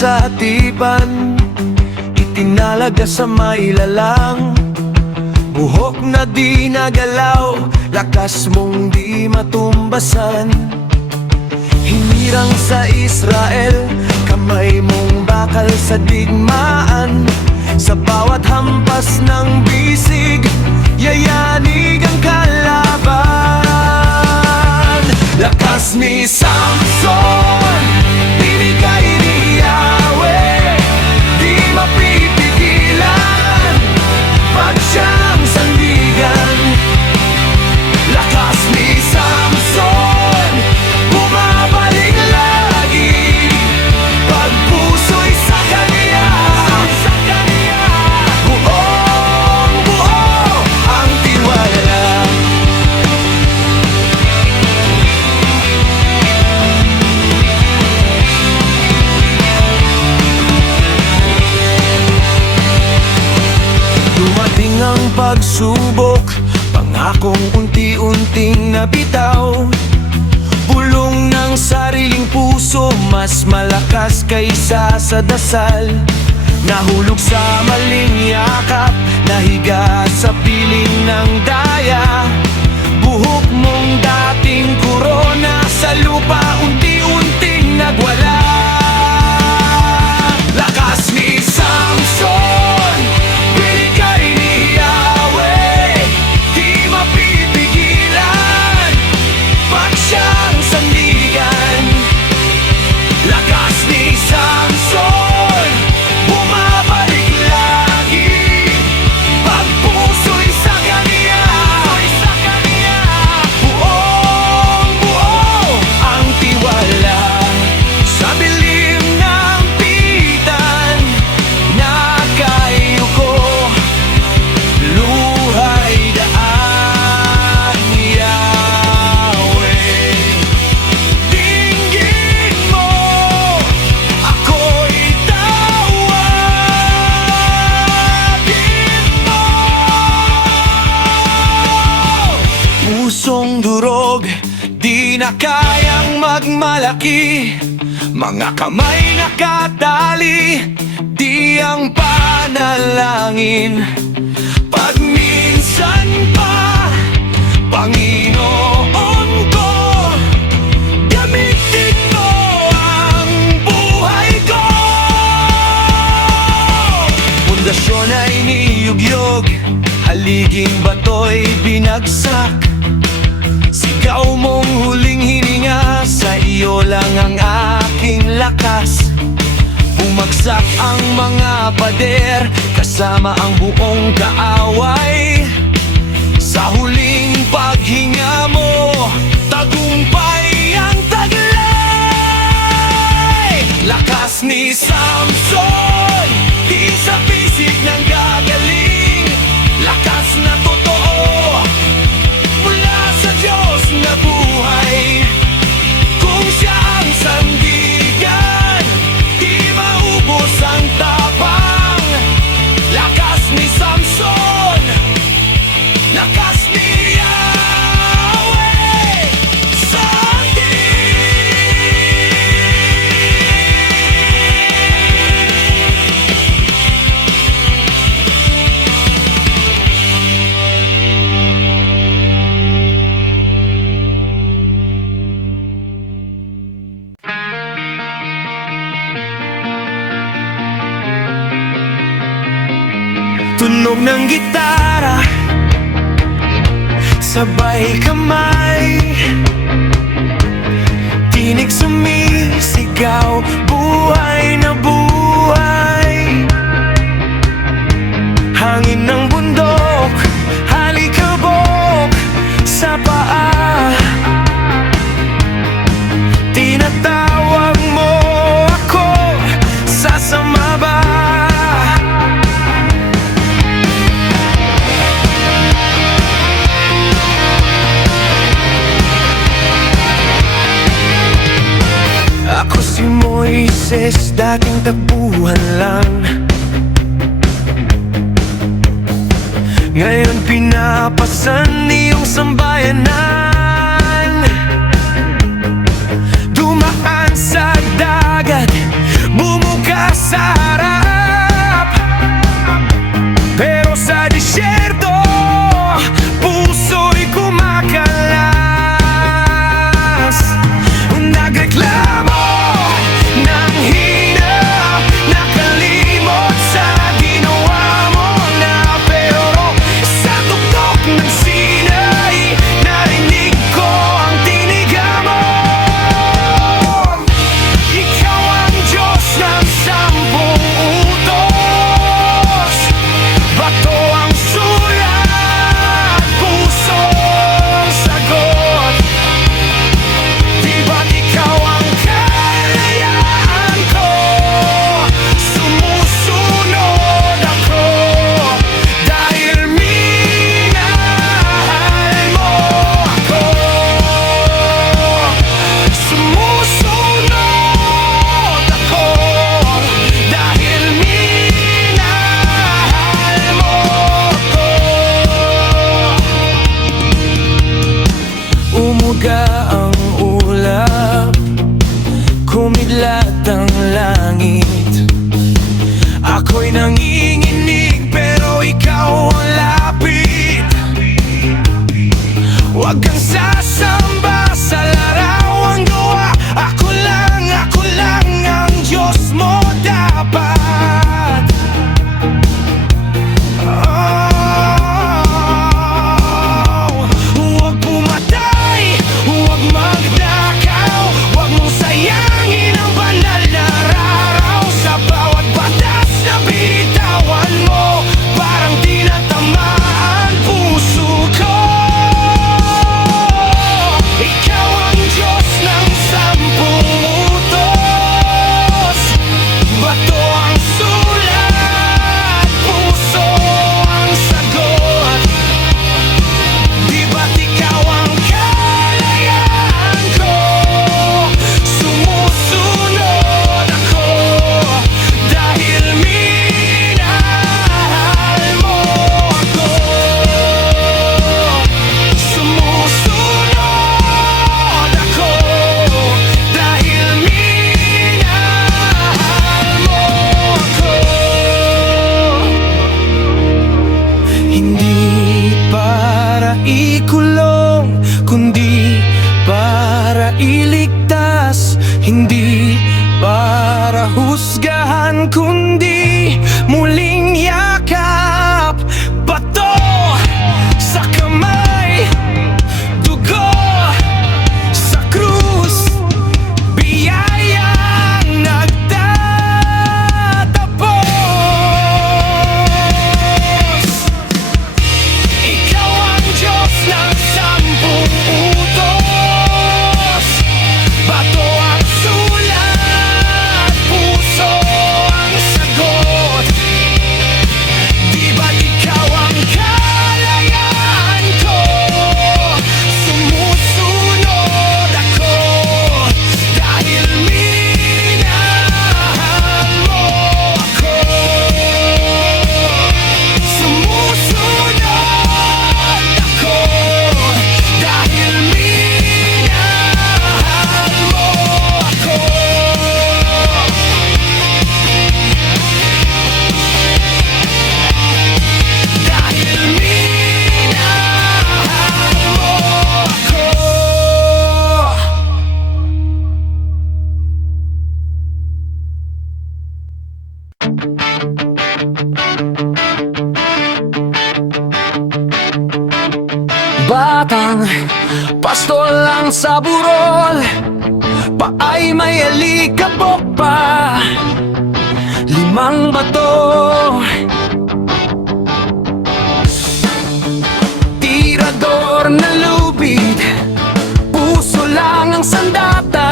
sa tipan, itinalaga sa mailalang. Buhok na di nagalaw, lakas mong di matumbasan. Hinirang sa Israel, kamay mong bakal sa digmaan. Sa bawat hampas ng bisig, yayanig ang kalaban. Lakas ni Samson, binigay ni Yahweh, di mapipigilan pag siyang sandigan. Lakas ni Samson, bumabalik lagi pag puso'y sa kanya. Buong buo ang tiwala. Dumating ang pagsubok, pangakong unti-unting nabitaw. Bulong ng sariling puso, mas malakas kaysa sa dasal. Nahulog sa maling yakap, nahiga sa piling ng daya. Buhok mong dating korona, sa lupa unti-unting nagwala. Lakas ni Samson, binigay ni Yahweh, di mapipigilan pag siyang sandigan. Lakas ni Samson, bumabalik lagi pag puso'y sa kanya. Buong buo ang tiwala. Sa bilim ng pitan, nakayuko, luhay daan ni Yahweh. Dinggin mo, ako'y tawagin mo. Pusong durog, di na kayang magmalaki. Mga kamay nakatali, di ang panalangin. Pag minsan pa, Panginoon ko, gamitin mo ang buhay ko. Pundasyon ay niyugyog, haliging bato'y binagsak. Sigaw mong huling hininga, sa iyo lang ang aking lakas. Bumagsak ang mga pader, kasama ang buong kaaway. Sa huling paghinga mo, tagumpay ang taglay. Lakas ni Samson, di sa bisig ng gagaling. Lakas na totoo, mula sa Diyos na buhay. Kung siya ang sandigan, di maubos ang tapang. Lakas ni Samson, lakas ni Yahweh, tunog ng gitara, sabay kamay, tinig sumisigaw, buhay na buhay. Hangin ng bundok, halikabok sa paa. Tinatawag mo ako, sasama ba? Ako si Moises, dating tapuhan lang. Ngayon pinapasan iyong sambayanan. Dumaan sa dagat, bumuka sa harap. Pero sa disyerto, puso'y kumakalas. Nagreklamo ng hina, nakalimot sa ginawa mo na. Pero sa tuktok ng Sinai, narinig ko ang tinig mo. Ikaw ang Diyos ng 10 utos. Bato ang sulat, puso ang sagot. Di ba't ikaw ang kalayaan ko? Sumusunod ako dahil minahal mo ako. Sumusunod ako dahil minahal mo ako. Umuga ang ulap, kumidlat ang langit. Ako'y nanginginig pero ikaw ang lapit. Huwag kang sasamba sa larawang gawa. Ako lang ang Diyos mo dapat. Huwag pumatay, huwag magnakaw, huwag mong sayangin ang banal na araw. Sa bawat batas na binitawan mo, parang tinatamaan puso ko. Ikaw ang Diyos ng 10 utos. Bato ang sulat, puso ang sagot. Di ba't ikaw ang kalayaan ko? Sumusunod ako dahil minahal mo ako. Sumusunod ako dahil minahal mo ako. Hindi para ikulong, kundi para iligtas. Hindi para husgahan, kundi muling yakap. Bato sa kamay, dugo sa krus, biyayang nagtatapos. Ikaw ang Diyos ng 10 utos. Bato ang sulat, puso ang sagot. Di ba't ikaw ang kalayaan ko? Sumusunod ako dahil minahal mo ako. Sumusunod ako dahil minahal mo ako. Dahil minahal mo ako. Batang pastol lang sa burol, paay may alikabok pa. 5 bato, tirador na lubid, puso lang ang sandata.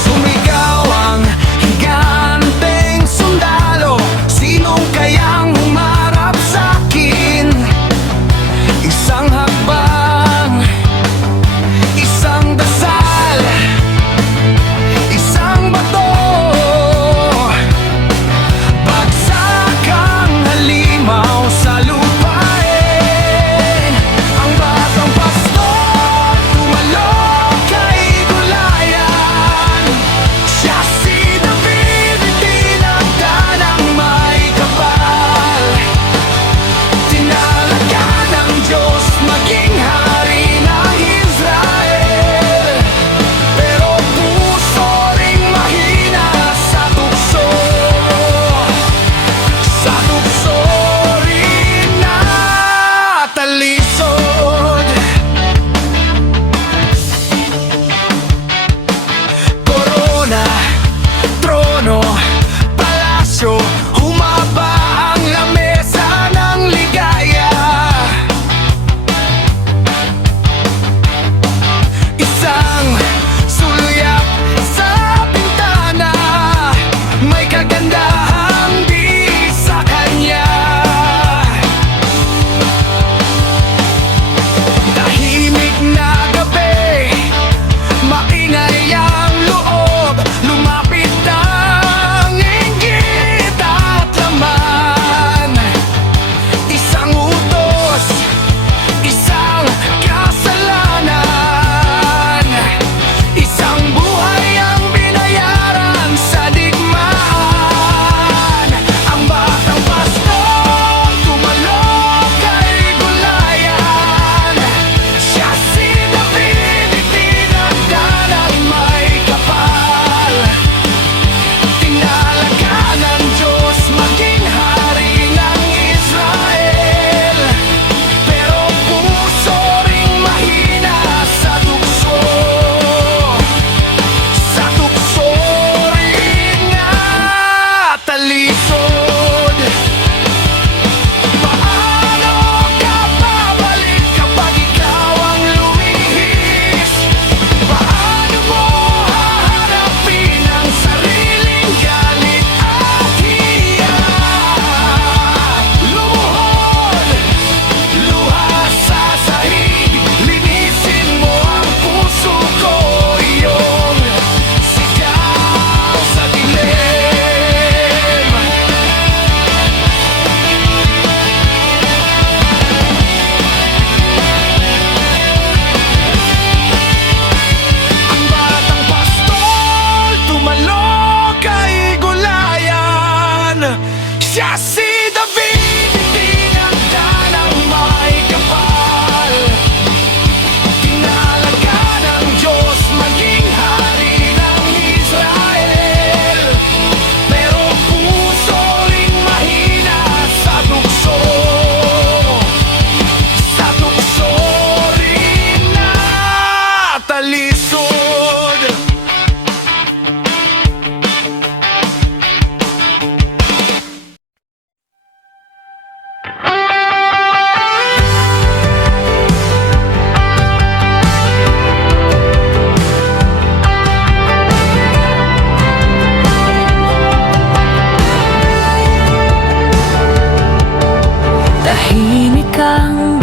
Sumigaw ang higanteng sundalo, sinong kayang humarap sa'kin? Isang hakbang, isang dasal, isang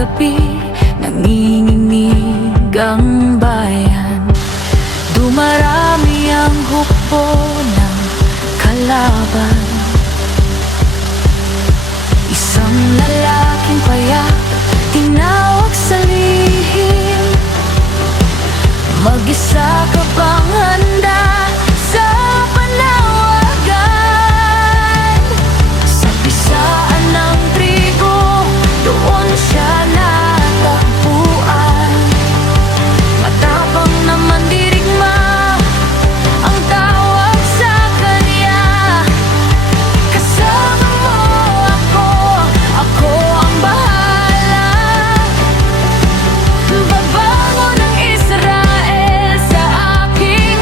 gabi, nanginginig ang bayan. Dumarami ang hukbo ng kalaban. Isang lalaking payak, tinawag sa lihim. Mag-isa ka bang handa sa panawagan? Sa pisaan ng trigo, doon siya natagpuan. Matapang na mandirigma ang tawag sa kanya. Kasama mo ako ang bahala. Babangon ng Israel sa aking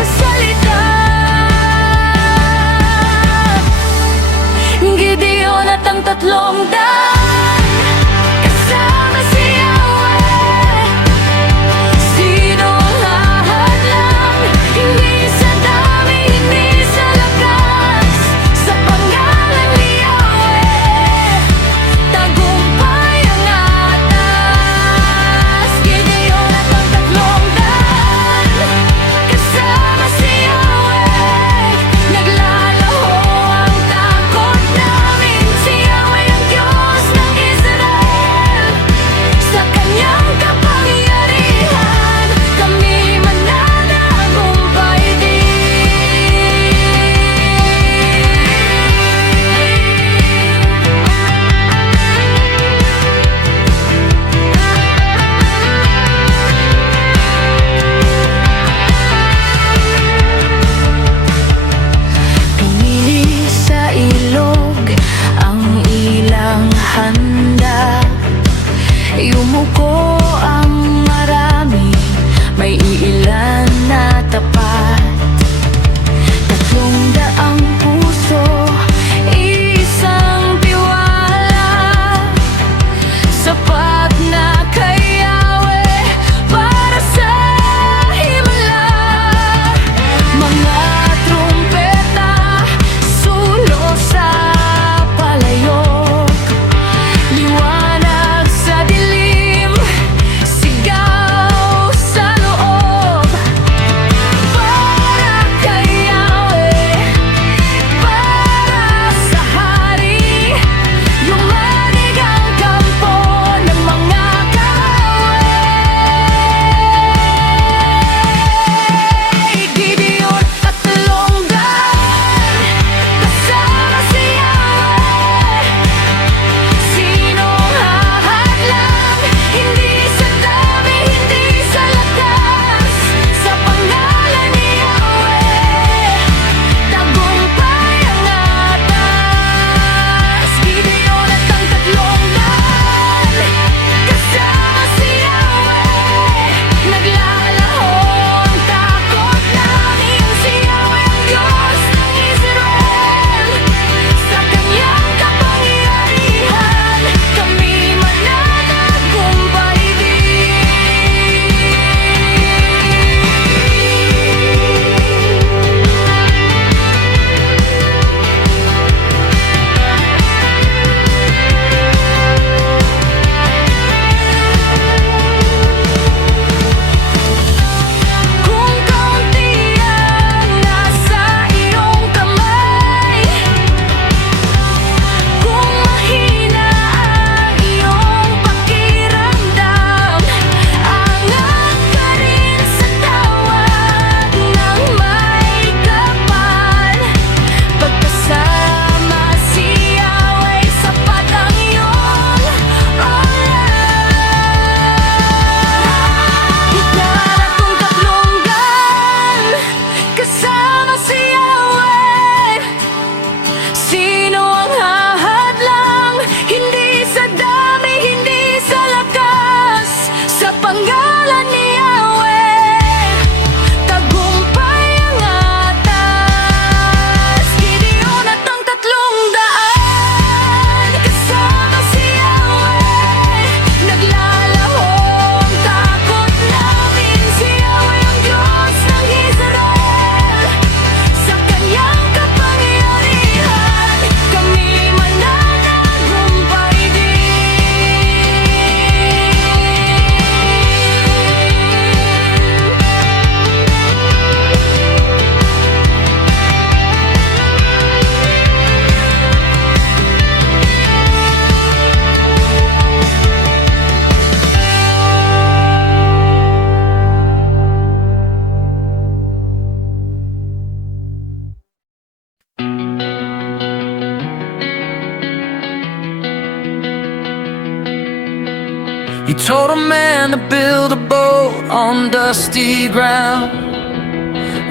You told a man to build a boat on dusty ground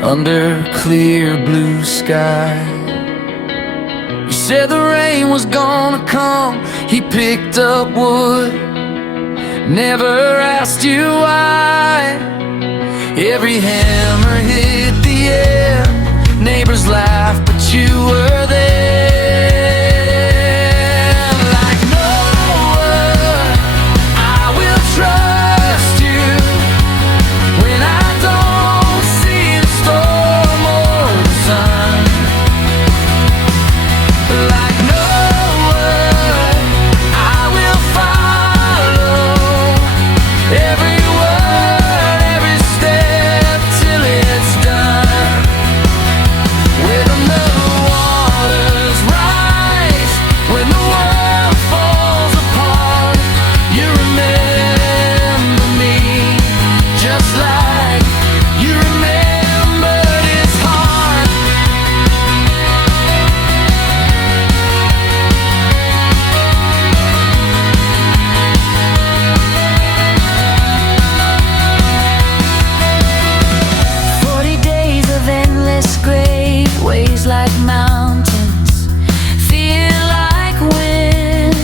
under clear blue sky. You said the rain was gonna come. He picked up wood, never asked you why. Every hammer hit the air, neighbors laughed, but you were there. Like Noah, I will trust you when I don't see the storm or the sun. Like Noah, I will follow every word, every step till it's done. When the waters rise, when the world falls apart, you remember me, just like you remembered his heart. "40 days of endless gray, waves like mountains, feel like wind.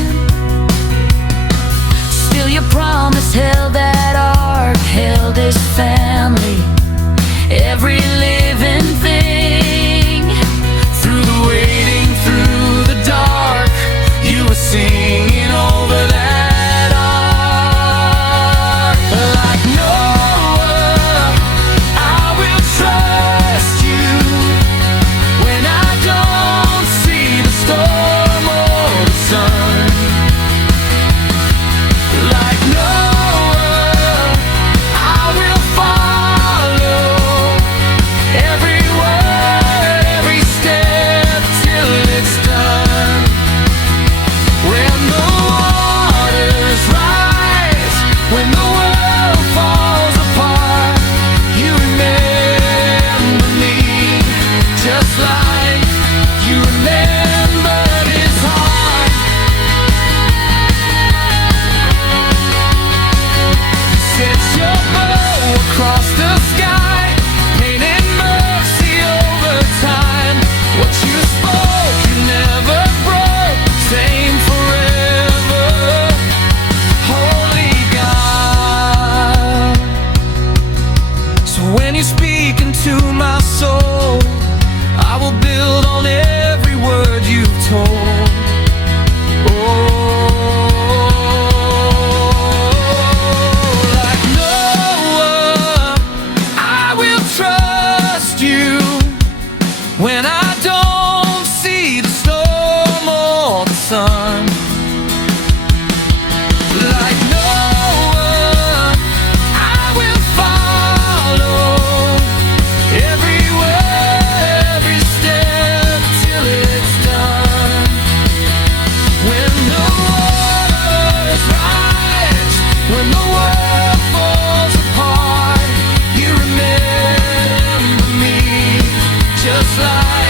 Still your promise held that ark, held his family, every living thing. Through the waiting, through the dark, you were singing over that ark. Like Noah, I will trust you when I don't see the storm or the sun. Like Noah, I will follow every word, every step till it's done. When the waters rise, when the world falls apart, you remember me, just like you remembered his heart. Set your bow across the sky, painted mercy over time. What you spoke, you never broke, same forever, holy God. So when you speak into my soul, I will build on every word you've told. Like Noah, I will trust you when I don't see the storm or the sun. Like Noah, I will follow every word, every step till it's done. When the waters rise, when the world falls apart, you remember me, just like